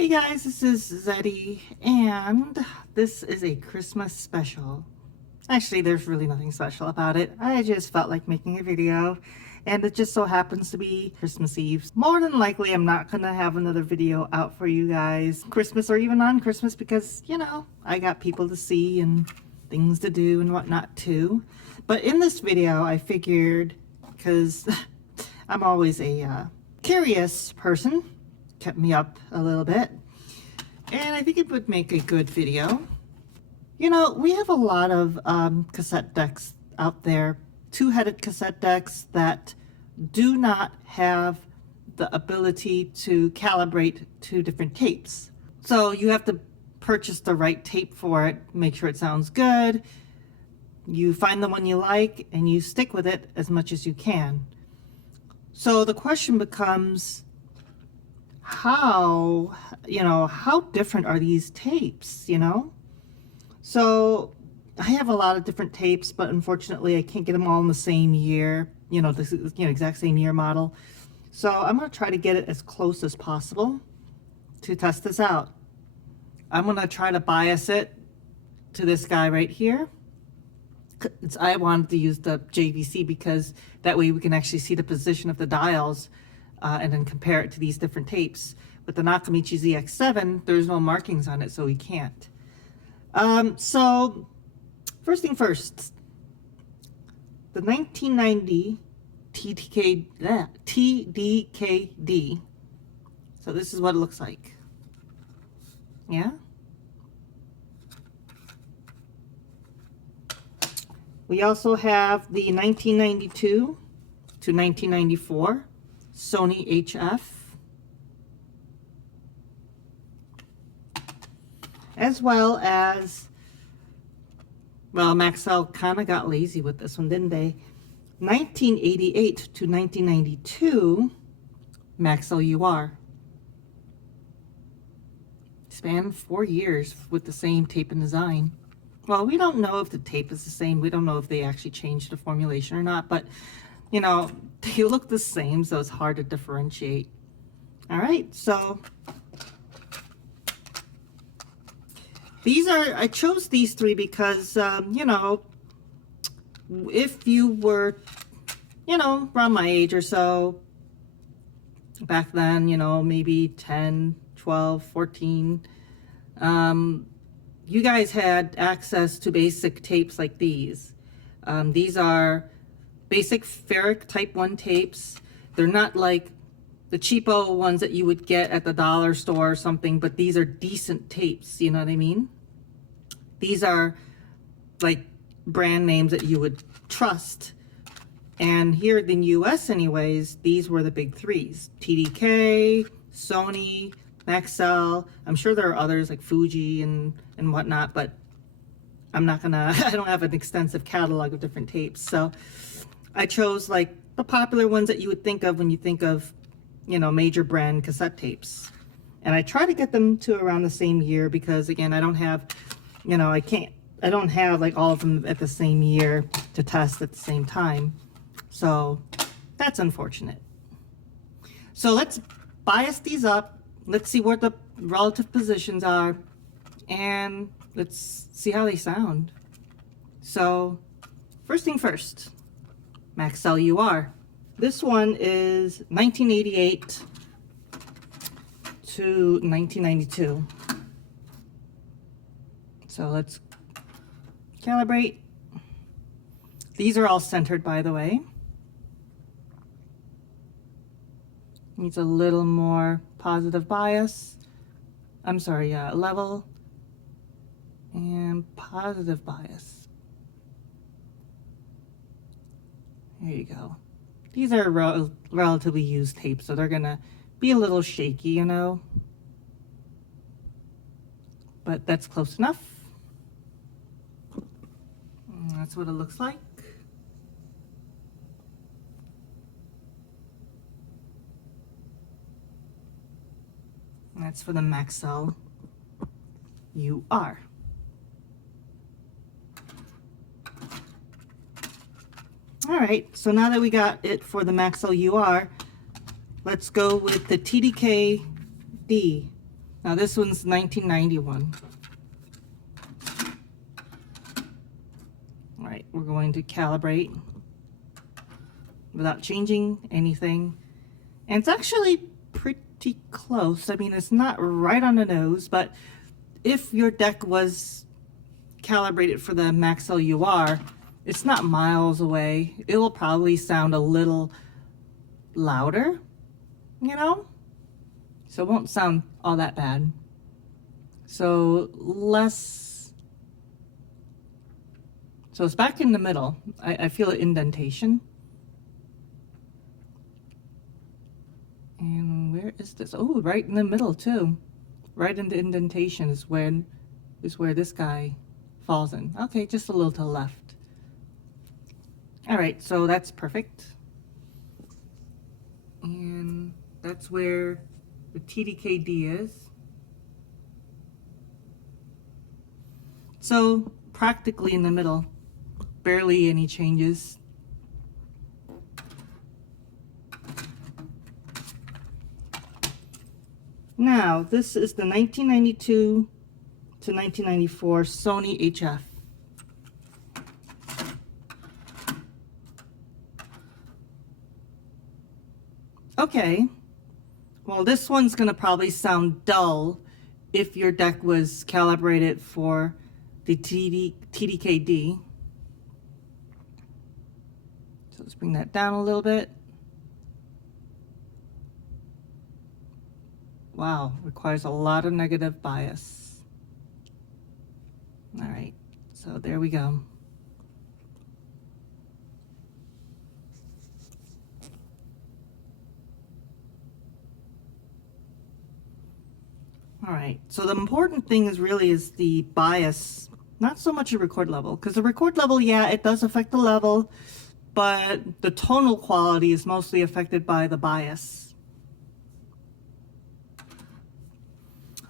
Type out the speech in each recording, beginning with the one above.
Hey guys, this is Zeddy, and this is a Christmas special. Actually, there's really nothing special about it. I just felt like making a video, and it just so happens to be Christmas Eve. More than likely, I'm not gonna have another video out for you guys Christmas or even on Christmas because, you know, I got people to see and things to do and whatnot too. But in this video, I figured, because I'm always a curious person, kept me up a little bit, and I think it would make a good video. You know, we have a lot of cassette decks out there, two-headed cassette decks that do not have the ability to calibrate two different tapes. So you have to purchase the right tape for it, make sure it sounds good. You find the one you like and you stick with it as much as you can. So the question becomes, how different are these tapes, you know? So I have a lot of different tapes, but unfortunately I can't get them all in the same year, exact same year model. So I'm going to try to get it as close as possible to test this out. I'm going to try to bias it to this guy right here. I wanted to use the JVC because that way we can actually see the position of the dials and then compare it to these different tapes. With the Nakamichi ZX7, there's no markings on it, so we can't. So first thing first, the 1990 TDKD. So this is what it looks like. Yeah. We also have the 1992 to 1994 Sony HF, as well as, well, Maxell kind of got lazy with this one, didn't they? 1988 to 1992 Maxell UR. Span 4 years with the same tape and design. Well, we don't know if the tape is the same. We don't know if they actually changed the formulation or not, but you know, they look the same, so it's hard to differentiate. All right, so these are, I chose these three because, you know, if you were, you know, around my age or so, back then, you know, maybe 10, 12, 14, you guys had access to basic tapes like these. These are basic ferric type 1 tapes. They're not like the cheapo ones that you would get at the dollar store or something, but these are decent tapes, you know what I mean? These are like brand names that you would trust. And here in the US anyways, these were the big threes: TDK, Sony, Maxell. I'm sure there are others like Fuji and whatnot, but I'm not gonna, I don't have an extensive catalog of different tapes. So I chose like the popular ones that you would think of when you think of, you know, major brand cassette tapes. And I try to get them to around the same year because, again, I don't have, you know, I don't have like all of them at the same year to test at the same time. So that's unfortunate. So let's bias these up. Let's see what the relative positions are, and let's see how they sound. So first thing first, Maxell UR. This one is 1988 to 1992. So let's calibrate. These are all centered, by the way. Needs a little more positive bias. I'm sorry, level and positive bias. There you go. These are relatively used tapes, so they're gonna be a little shaky, you know, but that's close enough. And that's what it looks like. And that's for the Maxell UR. All right, so now that we got it for the Maxell UR, let's go with the TDK D. Now this one's 1991. All right, we're going to calibrate without changing anything. And it's actually pretty close. I mean, it's not right on the nose, but if your deck was calibrated for the max LUR, it's not miles away. It will probably sound a little louder, you know? So it won't sound all that bad. So it's back in the middle. I feel an indentation. And where is this? Oh, right in the middle too. Right in the indentation is where this guy falls in. Okay, just a little to the left. All right, so that's perfect. And that's where the TDKD is. So practically in the middle, barely any changes. Now, this is the 1992 to 1994 Sony HF. Okay, well this one's gonna probably sound dull if your deck was calibrated for the TDKD. So let's bring that down a little bit. Wow, requires a lot of negative bias. All right, so there we go. All right, so the important thing is really the bias, not so much a record level, because the record level, yeah, it does affect the level, but the tonal quality is mostly affected by the bias.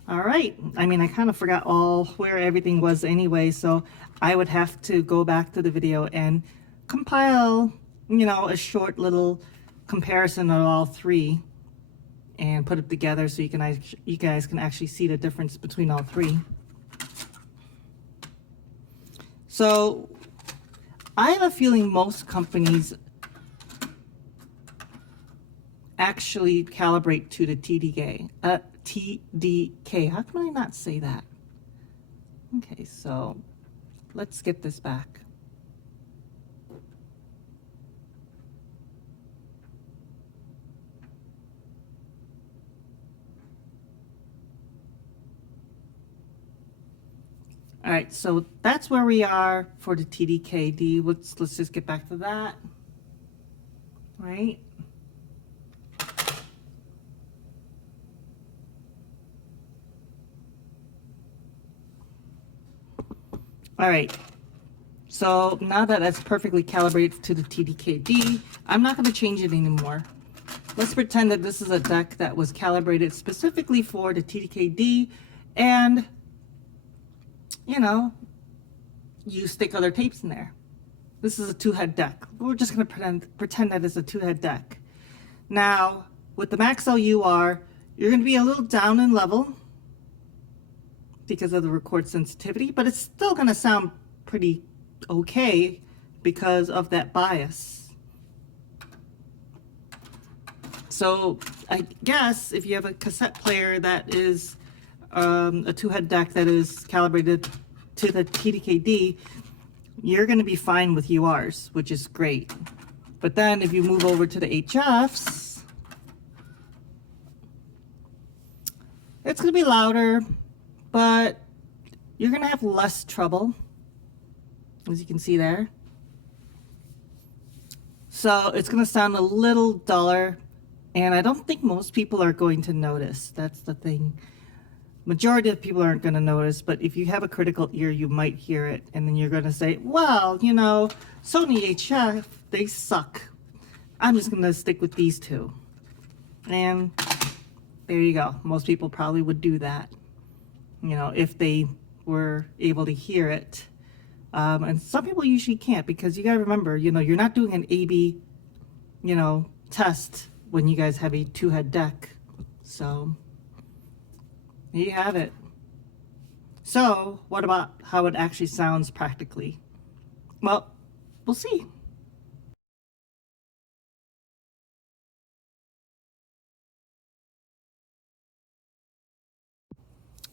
All right, I mean, I kind of forgot where everything was anyway, so I would have to go back to the video and compile, you know, a short little comparison of all three and put it together so you guys can actually see the difference between all three. So I have a feeling most companies actually calibrate to the TDK. How can I not say that? Okay, so let's get this back. All right, so that's where we are for the TDKD. Let's just get back to that. All right. All right, so now that that's perfectly calibrated to the TDKD, I'm not going to change it anymore. Let's pretend that this is a deck that was calibrated specifically for the TDKD, and, you know, you stick other tapes in there. This is a two-head deck. We're just going to pretend that it's a two-head deck. Now, with the max LUR, you're going to be a little down in level because of the record sensitivity, but it's still going to sound pretty okay because of that bias. So I guess if you have a cassette player that is a two-head deck that is calibrated to the TDKD, you're going to be fine with URs, which is great. But then if you move over to the HFs, it's going to be louder, but you're going to have less trouble, as you can see there. So it's going to sound a little duller, and I don't think most people are going to notice. That's the thing. Majority of people aren't going to notice, but if you have a critical ear, you might hear it, and then you're going to say, well, you know, Sony HF, they suck. I'm just going to stick with these two. And there you go. Most people probably would do that, you know, if they were able to hear it. And some people usually can't, because you got to remember, you know, you're not doing an A/B, you know, test when you guys have a two-head deck. So There you have it. So what about how it actually sounds practically? Well, we'll see.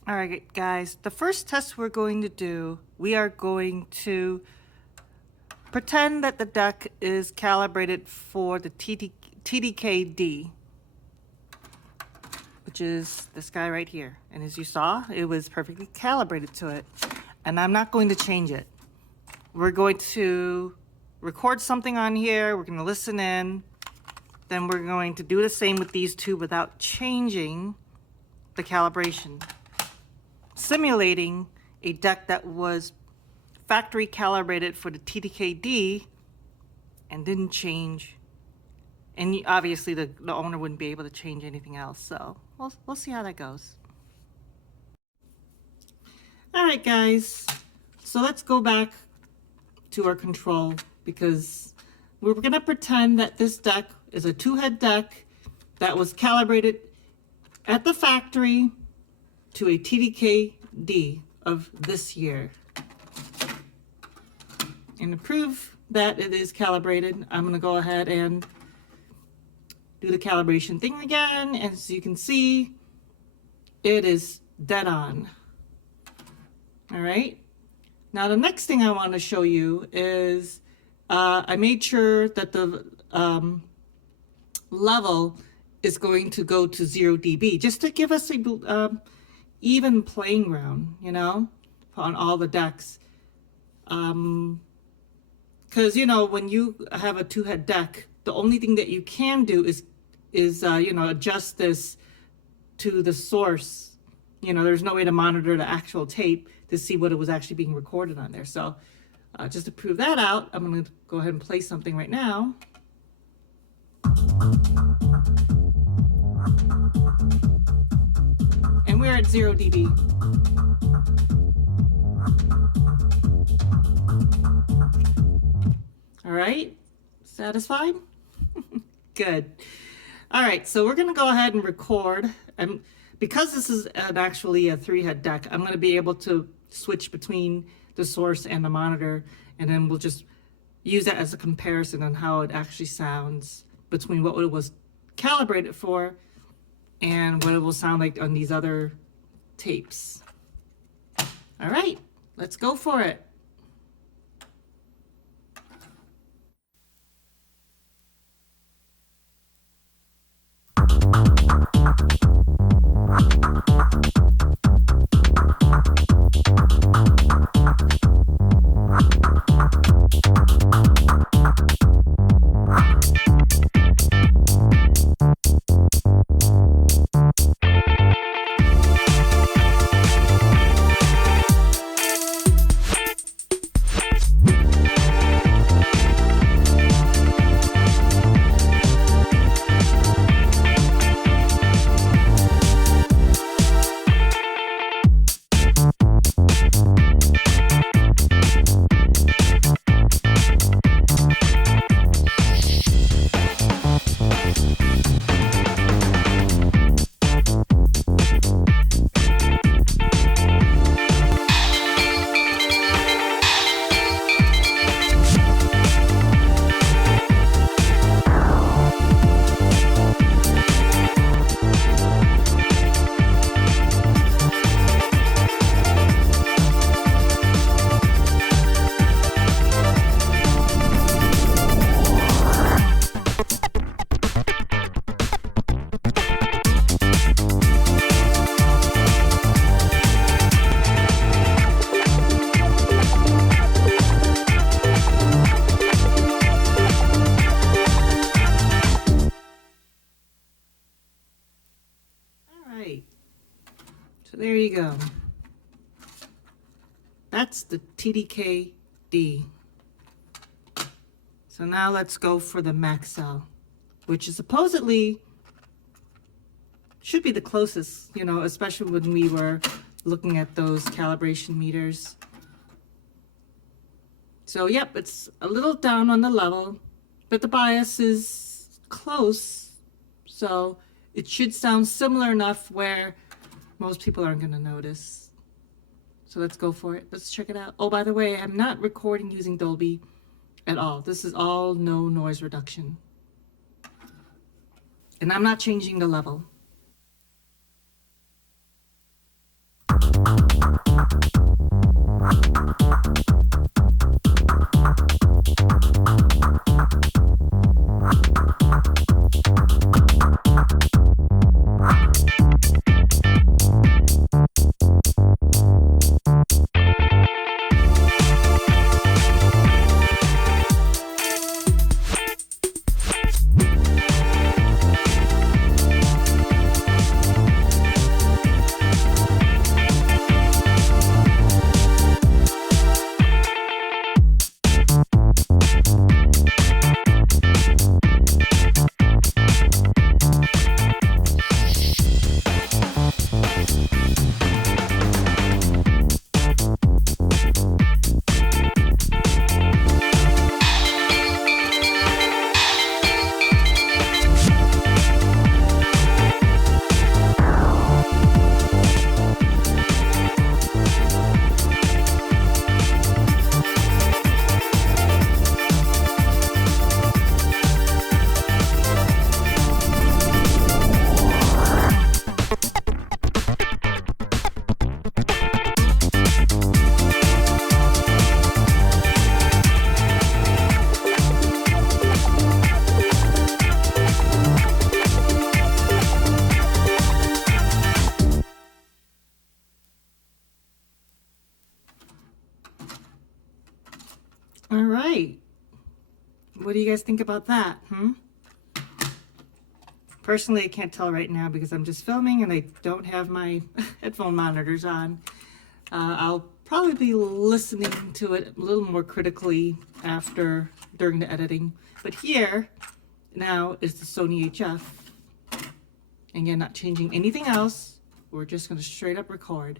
All right, guys, the first test we're going to do, we are going to pretend that the deck is calibrated for the TDK-D, which is this guy right here. And as you saw, it was perfectly calibrated to it. And I'm not going to change it. We're going to record something on here. We're going to listen in. Then we're going to do the same with these two without changing the calibration, simulating a deck that was factory calibrated for the TDK-D and didn't change. And obviously the owner wouldn't be able to change anything else. So we'll see how that goes. All right, guys. So let's go back to our control, because we're going to pretend that this deck is a 2-head deck that was calibrated at the factory to a TDK-D of this year. And to prove that it is calibrated, I'm going to go ahead and do the calibration thing again. And as you can see, it is dead on. All right. Now, the next thing I want to show you is I made sure that the level is going to go to 0 dB, just to give us a even playing ground, you know, on all the decks. Because, you know, when you have a 2-head deck, the only thing that you can do is you know, adjust this to the source. You know, there's no way to monitor the actual tape to see what it was actually being recorded on there. So just to prove that out, I'm going to go ahead and play something right now. And we're at 0 dB. All right, satisfied? Good. All right, so we're gonna go ahead and record. And because this is actually a 3-head deck, I'm gonna be able to switch between the source and the monitor, and then we'll just use that as a comparison on how it actually sounds between what it was calibrated for and what it will sound like on these other tapes. All right, let's go for it. So there you go. That's the TDK-D. So now let's go for the Maxell, which is supposedly should be the closest, you know, especially when we were looking at those calibration meters. So yep, it's a little down on the level, but the bias is close. So it should sound similar enough where Most people aren't going to notice. So let's go for it. Let's check it out. Oh, by the way, I'm not recording using Dolby at all. This is all no noise reduction. And I'm not changing the level. All right. What do you guys think about that? Personally, I can't tell right now because I'm just filming and I don't have my headphone monitors on. I'll probably be listening to it a little more critically during the editing. But here now is the Sony HF. Again, not changing anything else. We're just going to straight up record.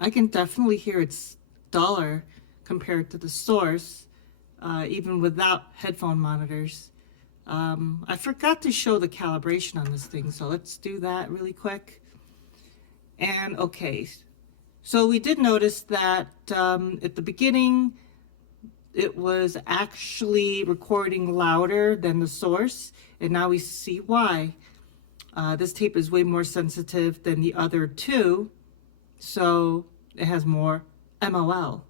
I can definitely hear it's duller compared to the source, even without headphone monitors. I forgot to show the calibration on this thing, so let's do that really quick. And okay, so we did notice that at the beginning, it was actually recording louder than the source, and now we see why. This tape is way more sensitive than the other two, so it has more MOL.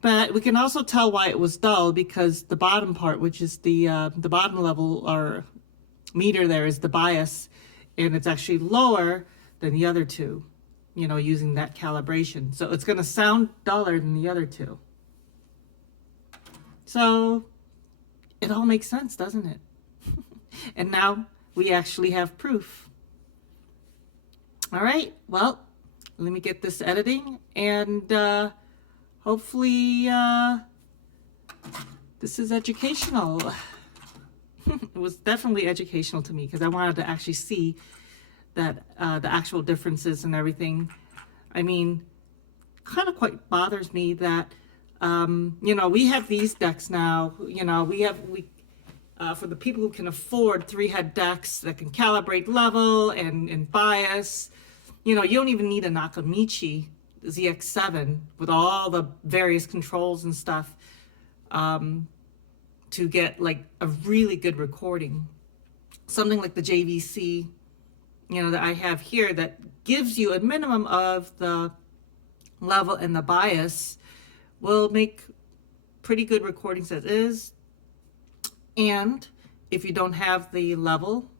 But we can also tell why it was dull because the bottom part, which is the bottom level or meter there, is the bias, and it's actually lower than the other two, you know, using that calibration. So it's going to sound duller than the other two. So it all makes sense, doesn't it? And now we actually have proof. All right, well, let me get this editing, and hopefully this is educational. It was definitely educational to me because I wanted to actually see that the actual differences and everything. I mean, kind of quite bothers me that you know, we have these decks now. You know, we for the people who can afford 3-head decks that can calibrate level and bias. You know, you don't even need a Nakamichi ZX7 with all the various controls and stuff to get like a really good recording. Something like the JVC, you know, that I have here that gives you a minimum of the level and the bias will make pretty good recordings as is. And if you don't have the level,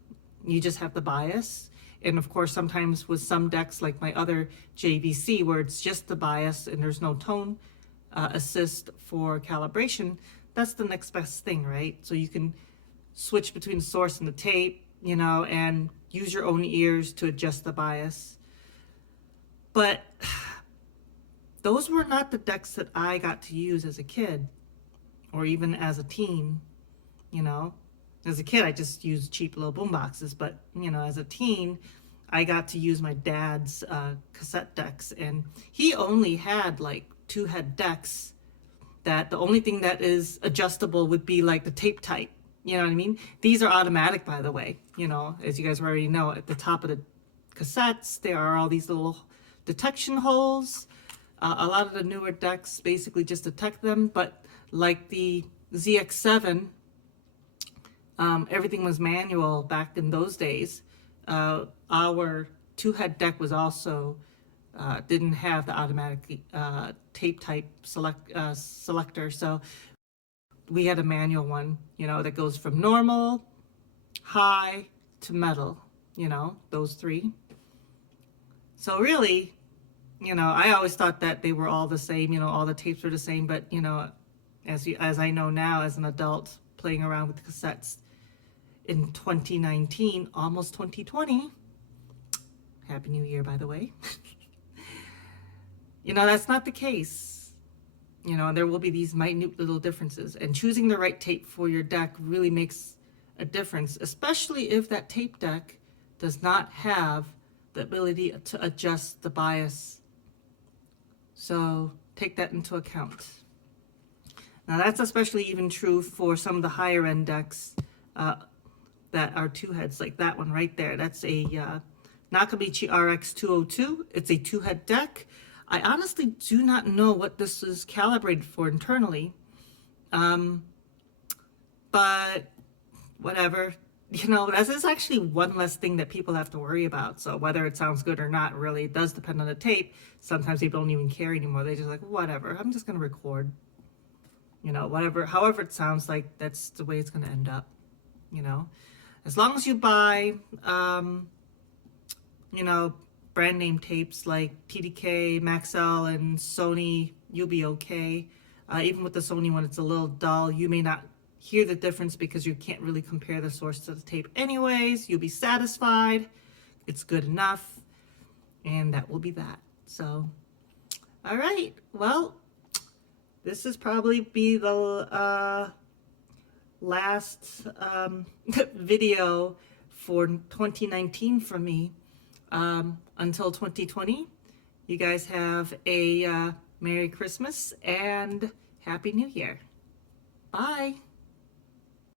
you just have the bias. And of course, sometimes with some decks like my other JVC where it's just the bias and there's no tone assist for calibration, that's the next best thing, right? So you can switch between the source and the tape, you know, and use your own ears to adjust the bias. But those were not the decks that I got to use as a kid or even as a teen, you know. As a kid, I just used cheap little boom boxes, but, you know, as a teen, I got to use my dad's cassette decks, and he only had like 2-head decks that the only thing that is adjustable would be like the tape type. You know what I mean? These are automatic, by the way. You know, as you guys already know, at the top of the cassettes, there are all these little detection holes. A lot of the newer decks basically just detect them, but like the ZX7, everything was manual back in those days. Our 2-head deck was also didn't have the automatic tape type selector, so we had a manual one, you know, that goes from normal, high to metal, you know, those 3. So really, you know, I always thought that they were all the same, you know, all the tapes were the same, but, you know, as I know now as an adult playing around with cassettes in 2019, almost 2020, Happy New Year, by the way, you know, that's not the case. You know, there will be these minute little differences, and choosing the right tape for your deck really makes a difference, especially if that tape deck does not have the ability to adjust the bias. So take that into account. Now that's especially even true for some of the higher end decks that are 2-heads, like that one right there. That's a Nakamichi RX 202. It's a 2-head deck. I honestly do not know what this is calibrated for internally, but whatever. You know, this is actually one less thing that people have to worry about. So whether it sounds good or not, really, it does depend on the tape. Sometimes people don't even care anymore. They just like, whatever, I'm just going to record. You know, whatever, however it sounds like, that's the way it's going to end up. You know, as long as you buy, you know, brand name tapes like TDK, Maxell, and Sony, you'll be okay. Even with the Sony one, it's a little dull. You may not hear the difference because you can't really compare the source to the tape anyways. You'll be satisfied. It's good enough. And that will be that. So, all right. Well, this is probably be the last video for 2019 from me. Until 2020, you guys have a Merry Christmas and Happy New Year. Bye.